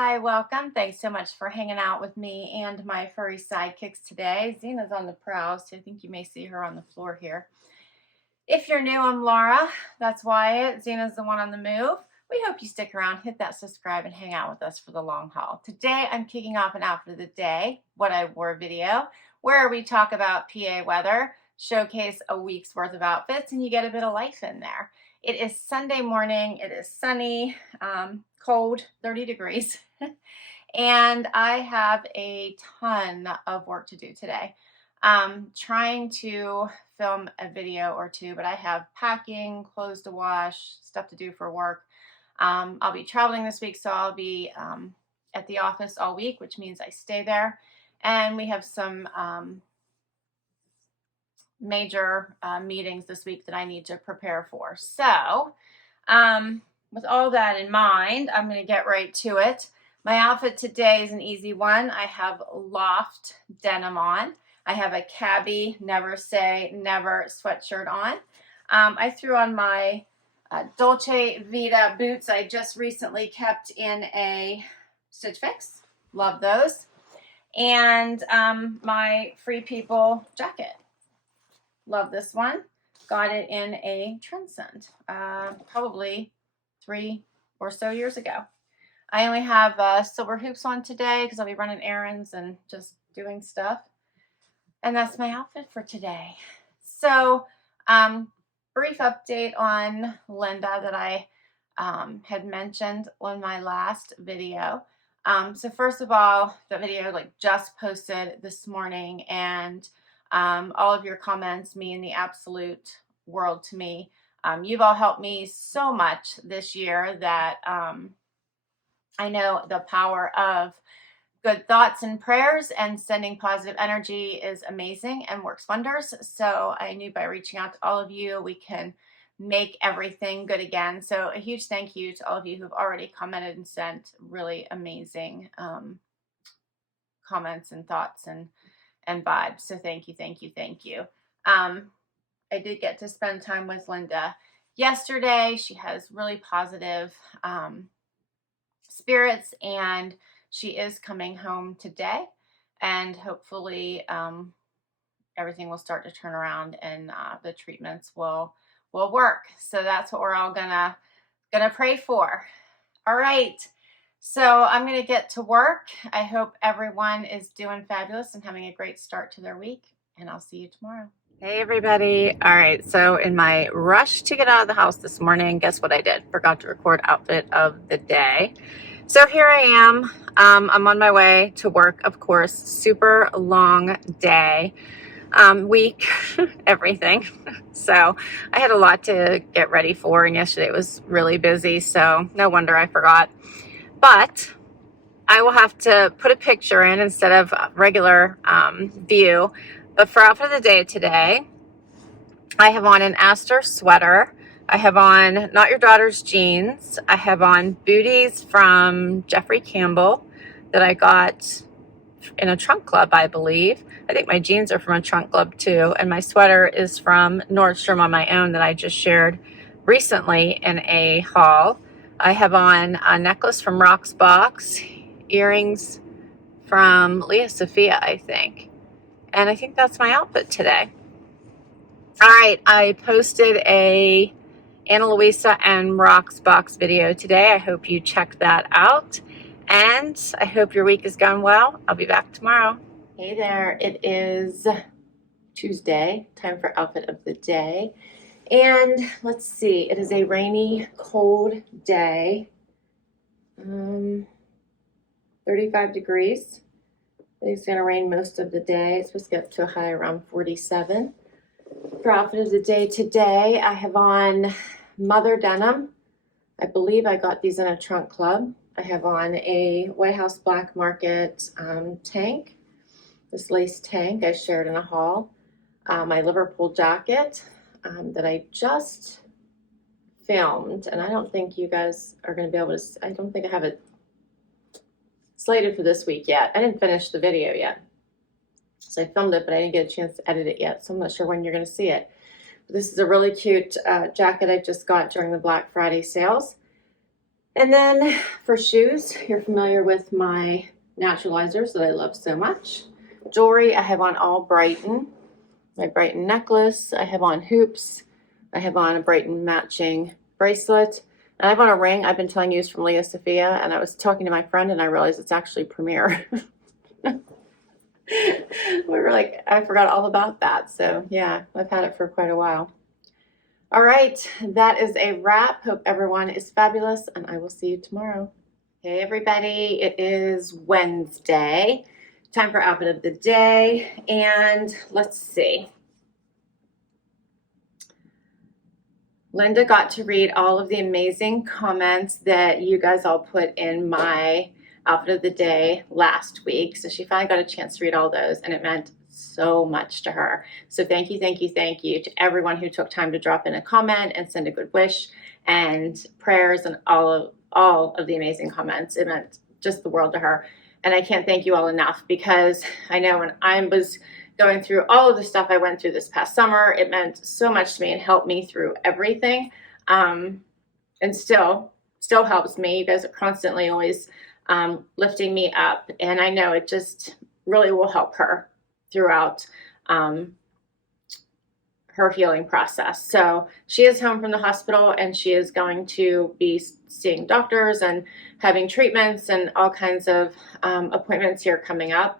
Hi, welcome. Thanks so much for hanging out with me and my furry sidekicks today. Zena's on the prowl, so I think you may see her on the floor here. If you're new, I'm Laura. That's Wyatt. Zena's the one on the move. We hope you stick around, hit that subscribe, and hang out with us for the long haul. Today, I'm kicking off an outfit of the day, what I wore video, where we talk about PA weather, showcase a week's worth of outfits, and you get a bit of life in there. It is Sunday morning. It is sunny, cold, 30 degrees, and I have a ton of work to do today. Trying to film a video or two, but I have packing, clothes to wash, stuff to do for work. I'll be traveling this week, so I'll be at the office all week, which means I stay there. And we have some major meetings this week that I need to prepare for. So with all that in mind, I'm going to get right to it. My outfit today is an easy one. I have Loft denim on. I have a Cabi Never Say Never sweatshirt on. I threw on my Dolce Vita boots I just recently kept in a Stitch Fix. Love those. And my Free People jacket. Love this one. Got it in a Trendsend, probably 3 or so years ago. I only have silver hoops on today because I'll be running errands and just doing stuff. And that's my outfit for today. So, brief update on Linda that I had mentioned on my last video. So first of all, the video just posted this morning, and all of your comments mean the absolute world to me. You've all helped me so much this year that I know the power of good thoughts and prayers, and sending positive energy is amazing and works wonders. So I knew by reaching out to all of you, we can make everything good again. So a huge thank you to all of you who've already commented and sent really amazing comments and thoughts and vibes. So thank you, thank you, thank you. I did get to spend time with Linda yesterday. She has really positive spirits, and she is coming home today, and hopefully everything will start to turn around, and the treatments will work. So that's what we're all gonna pray for. All right. So I'm going to get to work. I hope everyone is doing fabulous and having a great start to their week, and I'll see you tomorrow. Hey everybody. All right, so in my rush to get out of the house this morning, guess what I did? Forgot to record outfit of the day. So here I am. I'm on my way to work, of course. Super long day, week, everything. So I had a lot to get ready for, and yesterday was really busy, so no wonder I forgot. But I will have to put a picture in instead of regular view. But for outfit of the day today, I have on an Aster sweater. I have on Not Your Daughter's jeans. I have on booties from Jeffrey Campbell that I got in a trunk club, I believe. I think my jeans are from a trunk club too. And my sweater is from Nordstrom on my own that I just shared recently in a haul. I have on a necklace from Rock's Box, earrings from Leah Sophia, I think. And I think that's my outfit today. All right, I posted a Ana Luisa and Rock's Box video today. I hope you check that out. And I hope your week is going well. I'll be back tomorrow. Hey there, it is Tuesday, time for outfit of the day. And let's see, it is a rainy, cold day. 35 degrees. I think it's going to rain most of the day. It's supposed to get up to a high around 47. For outfit of the day today, I have on Mother denim. I believe I got these in a trunk club. I have on a White House Black Market tank. This lace tank I shared in a haul. My Liverpool jacket that I just filmed, and I don't think you guys are going to be able to, I don't think I have it slated for this week yet. I didn't finish the video yet. So I filmed it, but I didn't get a chance to edit it yet, so I'm not sure when you're going to see it. But this is a really cute jacket I just got during the Black Friday sales. And then for shoes, you're familiar with my Naturalizers that I love so much. Jewelry, I have on all Brighton. My Brighton necklace, I have on hoops. I have on a Brighton matching bracelet. And I have on a ring I've been telling you is from Leah Sophia, and I was talking to my friend and I realized it's actually Premier. We were like, I forgot all about that. So yeah, I've had it for quite a while. All right, that is a wrap. Hope everyone is fabulous, and I will see you tomorrow. Hey everybody, it is Wednesday. Time for outfit of the day, and let's see. Linda got to read all of the amazing comments that you guys all put in my outfit of the day last week. So she finally got a chance to read all those, and it meant so much to her. So thank you, thank you, thank you to everyone who took time to drop in a comment and send a good wish and prayers and all of the amazing comments. It meant just the world to her. And I can't thank you all enough, because I know when I was going through all of the stuff I went through this past summer, it meant so much to me and helped me through everything. And still helps me. You guys are constantly always lifting me up, and I know it just really will help her throughout her healing process. So she is home from the hospital, and she is going to be seeing doctors and having treatments and all kinds of appointments here coming up.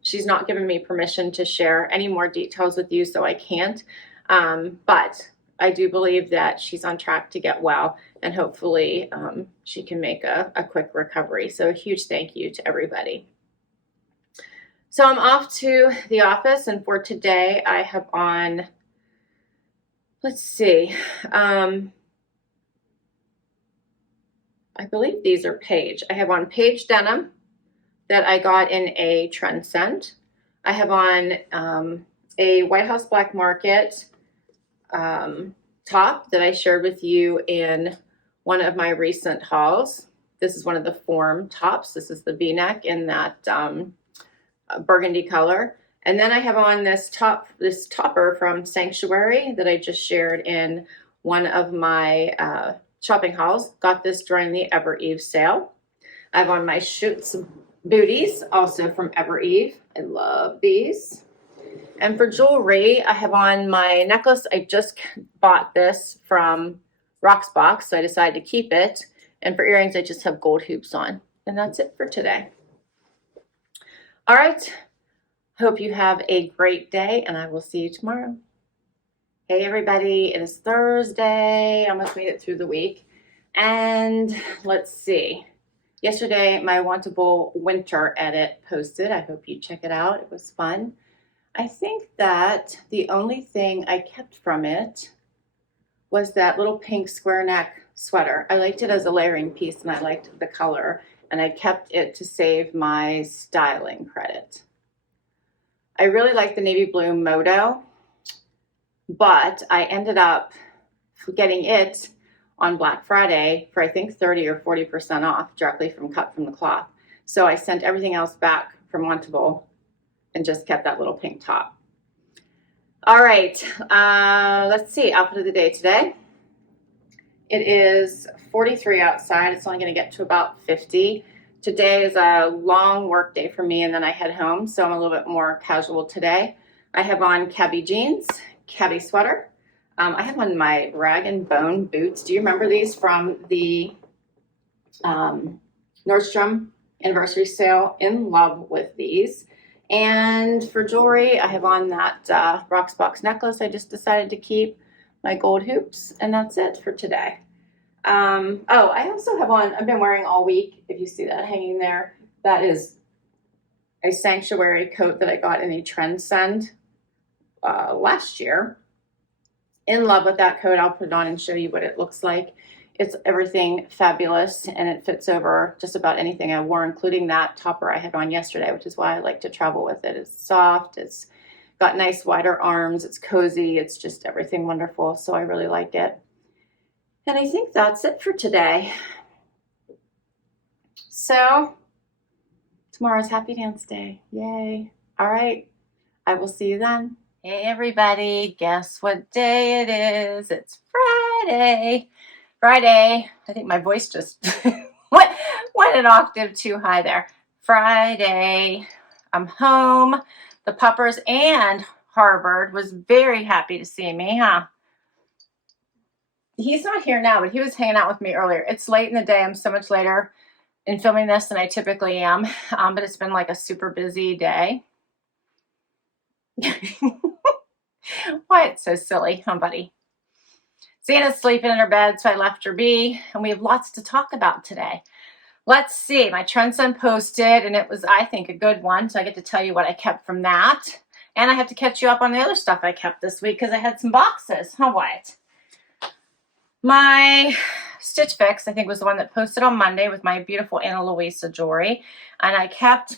She's not given me permission to share any more details with you, so I can't. But I do believe that she's on track to get well, and hopefully she can make a quick recovery. So a huge thank you to everybody. So I'm off to the office, and for today I have on, let's see, I believe these are Paige. I have on Paige denim that I got in a Trendsend. I have on a White House Black Market top that I shared with you in one of my recent hauls. This is one of the form tops. This is the V-neck in that burgundy color. And then I have on this topper from Sanctuary that I just shared in one of my shopping hauls. Got this during the Ever Eve sale. I have on my Schutz booties, also from Ever Eve. I love these. And for jewelry, I have on my necklace. I just bought this from Rocksbox, so I decided to keep it. And for earrings, I just have gold hoops on. And that's it for today. All right. Hope you have a great day, and I will see you tomorrow. Hey, everybody. It is Thursday. I almost made it through the week. And let's see. Yesterday, my Wantable Winter edit posted. I hope you check it out. It was fun. I think that the only thing I kept from it was that little pink square neck sweater. I liked it as a layering piece, and I liked the color, and I kept it to save my styling credit. I really like the navy blue Moto, but I ended up getting it on Black Friday for I think 30 or 40% off directly from cut from the cloth. So I sent everything else back from Wantable and just kept that little pink top. All right, let's see, outfit of the day today. It is 43 outside. It's only going to get to about 50. Today is a long work day for me, and then I head home, so I'm a little bit more casual today. I have on Cabi jeans, Cabi sweater. I have on my Rag and Bone boots. Do you remember these from the Nordstrom anniversary sale? In love with these. And for jewelry, I have on that Rocksbox necklace I just decided to keep, my gold hoops, and that's it for today. Oh, I also have on, I've been wearing all week, if you see that hanging there, that is a Sanctuary coat that I got in a Trendsend last year. In love with that coat. I'll put it on and show you what it looks like. It's everything fabulous, and it fits over just about anything I wore, including that topper I had on yesterday, which is why I like to travel with it. It's soft, it's got nice wider arms, it's cozy, it's just everything wonderful, so I really like it. And I think that's it for today. So, tomorrow's Happy Dance Day. Yay. All right. I will see you then. Hey, everybody. Guess what day it is? It's Friday. Friday. I think my voice just went an octave too high there. Friday, I'm home. The puppers and Harvard was very happy to see me, huh? He's not here now, but he was hanging out with me earlier. It's late in the day. I'm so much later in filming this than I typically am, but it's been like a super busy day. Why, it's so silly, huh, buddy? Xana's sleeping in her bed, so I left her be, and we have lots to talk about today. Let's see, my Trendsend posted, and it was, I think, a good one, so I get to tell you what I kept from that. And I have to catch you up on the other stuff I kept this week because I had some boxes, huh, Wyatt? My Stitch Fix, I think, was the one that posted on Monday with my beautiful Ana Luisa jewelry. And I kept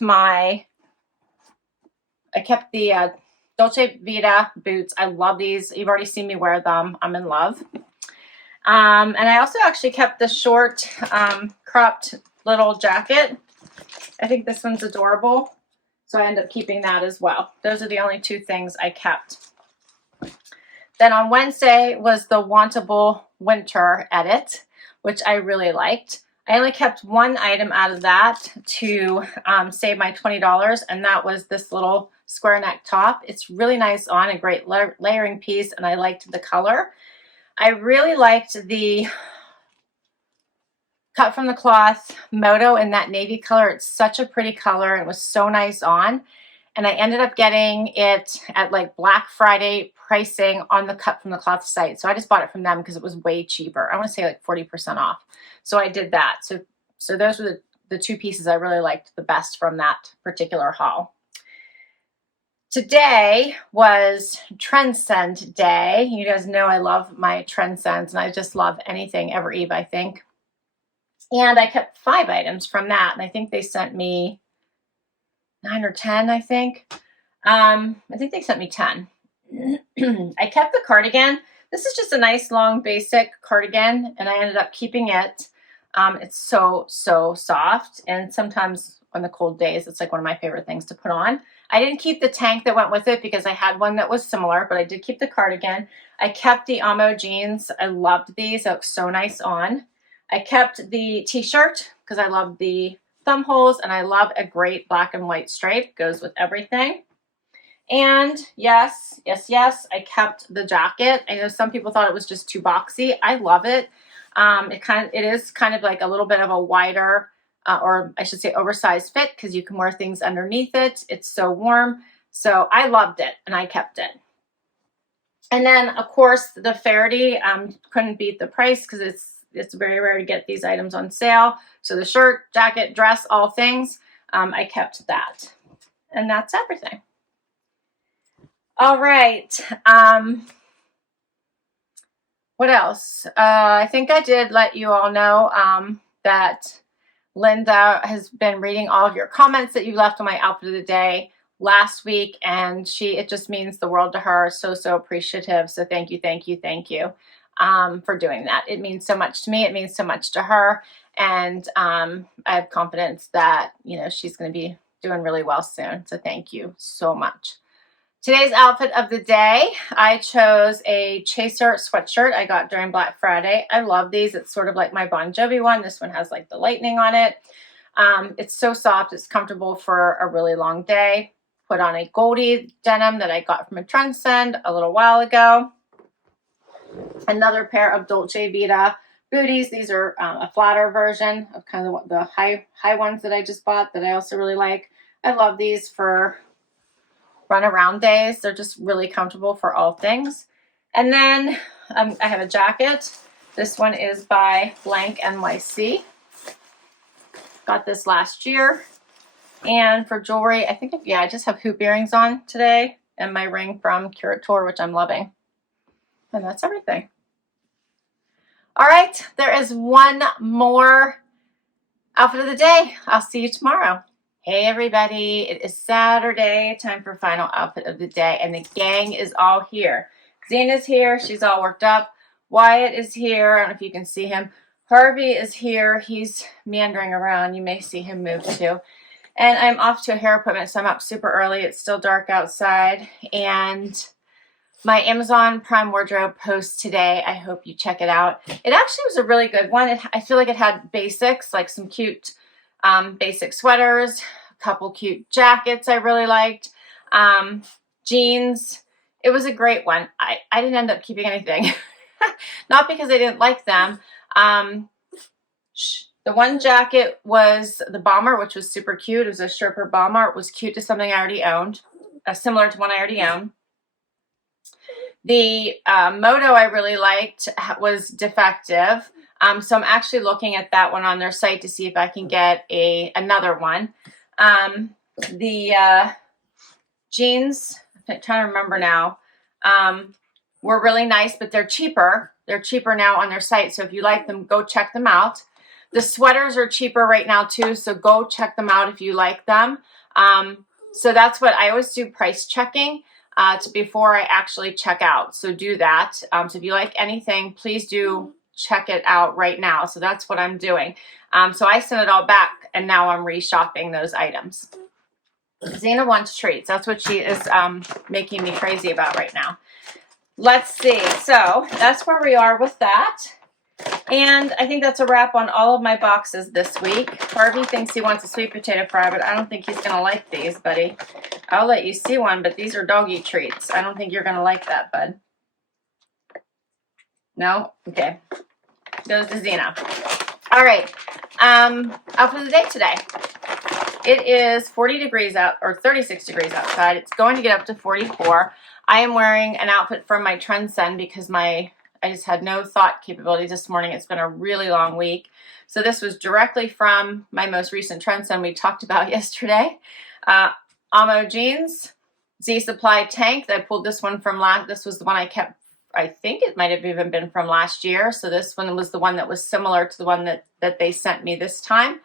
the Dolce Vita boots. I love these. You've already seen me wear them. I'm in love. And I also actually kept the short cropped little jacket. I think this one's adorable. So I end up keeping that as well. Those are the only two things I kept. Then on Wednesday was the Wantable Winter Edit, which I really liked. I only kept one item out of that to save my $20, and that was this little square neck top. It's really nice on, a great layering piece, and I liked the color. I really liked the cut from the cloth Moto in that navy color. It's such a pretty color, and it was so nice on. And I ended up getting it at like Black Friday pricing on the cut from the cloth site. So I just bought it from them because it was way cheaper. I want to say like 40% off. So I did that. So those were the two pieces I really liked the best from that particular haul. Today was Trendsend Day. You guys know I love my Trendsends, and I just love anything Ever Eve, I think. And I kept 5 items from that, and I think they sent me 9 or 10, I think. I think they sent me 10. I kept the cardigan. This is just a nice long basic cardigan, and I ended up keeping it. It's so soft, and sometimes on the cold days, it's like one of my favorite things to put on. I didn't keep the tank that went with it because I had one that was similar, but I did keep the cardigan. I kept the Amo jeans. I loved these. They look so nice on. I kept the t-shirt because I love the thumb holes, and I love a great black and white stripe. Goes with everything. And yes, I kept the jacket. I know some people thought it was just too boxy. I love it. It is kind of like a little bit of a wider, or I should say oversized fit, because you can wear things underneath it. It's so warm. So I loved it, and I kept it. And then, of course, the Faraday, couldn't beat the price because it's very rare to get these items on sale. So the shirt, jacket, dress, all things, I kept that. And that's everything. All right. What else? I think I did let you all know that Linda has been reading all of your comments that you left on my outfit of the day last week, and it just means the world to her. So appreciative. So thank you for doing that. It means so much to me. It means so much to her. And I have confidence that, she's going to be doing really well soon. So thank you so much. Today's outfit of the day, I chose a Chaser sweatshirt I got during Black Friday. I love these. It's sort of like my Bon Jovi one. This one has like the lightning on it. It's so soft. It's comfortable for a really long day. Put on a Agolde denim that I got from a Trendsend a little while ago. Another pair of Dolce Vita booties. These are a flatter version of kind of the high ones that I just bought that I also really like. I love these for run around days. They're just really comfortable for all things. And then I have a jacket. This one is by BlankNYC. Got this last year. And for jewelry, I think, I just have hoop earrings on today and my ring from Curateur, which I'm loving. And that's everything. All right, there is one more outfit of the day. I'll see you tomorrow. Hey everybody, it is Saturday, time for final outfit of the day, and the gang is all here. Xana's here, she's all worked up. Wyatt is here, I don't know if you can see him. Harvey is here, he's meandering around, you may see him move too. And I'm off to a hair appointment, so I'm up super early, it's still dark outside, and my Amazon Prime wardrobe post today. I hope you check it out. It actually was a really good one. I feel like it had basics, like some cute basic sweaters, a couple cute jackets I really liked, jeans. It was a great one. I didn't end up keeping anything. Not because I didn't like them. The one jacket was the bomber, which was super cute. It was a Sherpa bomber. It was cute to something I already owned, similar to one I already own. The moto I really liked was defective. So I'm actually looking at that one on their site to see if I can get another one. The jeans, I'm trying to remember now, were really nice, but they're cheaper. They're cheaper now on their site. So if you like them, go check them out. The sweaters are cheaper right now too. So go check them out if you like them. So that's what I always do, price checking before I actually check out. So do that. So if you like anything, please do check it out right now. So that's what I'm doing. So I sent it all back and now I'm reshopping those items. Zena wants treats. That's what she is making me crazy about right now. Let's see. So that's where we are with that. And I think that's a wrap on all of my boxes this week. Harvey thinks he wants a sweet potato fry, but I don't think he's going to like these, buddy. I'll let you see one, but these are doggy treats. I don't think you're going to like that, bud. No? Okay. Goes to Zena. All right. Outfit of the day today. It is 40 degrees out, or 36 degrees outside. It's going to get up to 44. I am wearing an outfit from my Trendsend because I just had no thought capability this morning. It's been a really long week. So this was directly from my most recent Trendsend we talked about yesterday. Amo jeans, Z Supply tank. I pulled this one from this was the one I kept, I think it might have even been from last year. So this one was the one that was similar to the one that they sent me this time.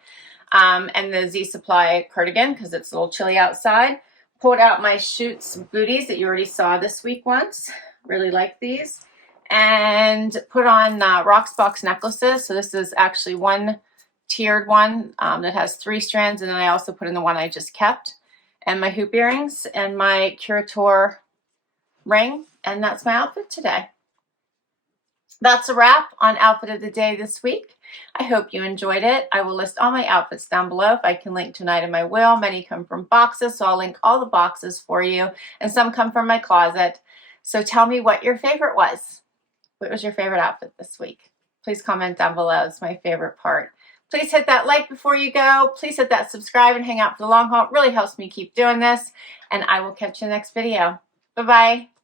And the Z Supply cardigan because it's a little chilly outside. Pulled out my Shoots booties that you already saw this week once. Really like these. And put on Rocksbox necklaces. So this is actually one tiered one that has 3 strands. And then I also put in the one I just kept. And my hoop earrings and my Curateur ring. And that's my outfit today. That's a wrap on outfit of the day this week. I hope you enjoyed it. I will list all my outfits down below. If I can link to an item, I will. Many come from boxes, so I'll link all the boxes for you. And some come from my closet. So tell me what your favorite was. What was your favorite outfit this week? Please comment down below. It's my favorite part. Please hit that like before you go. Please hit that subscribe and hang out for the long haul. It really helps me keep doing this. And I will catch you in the next video. Bye-bye.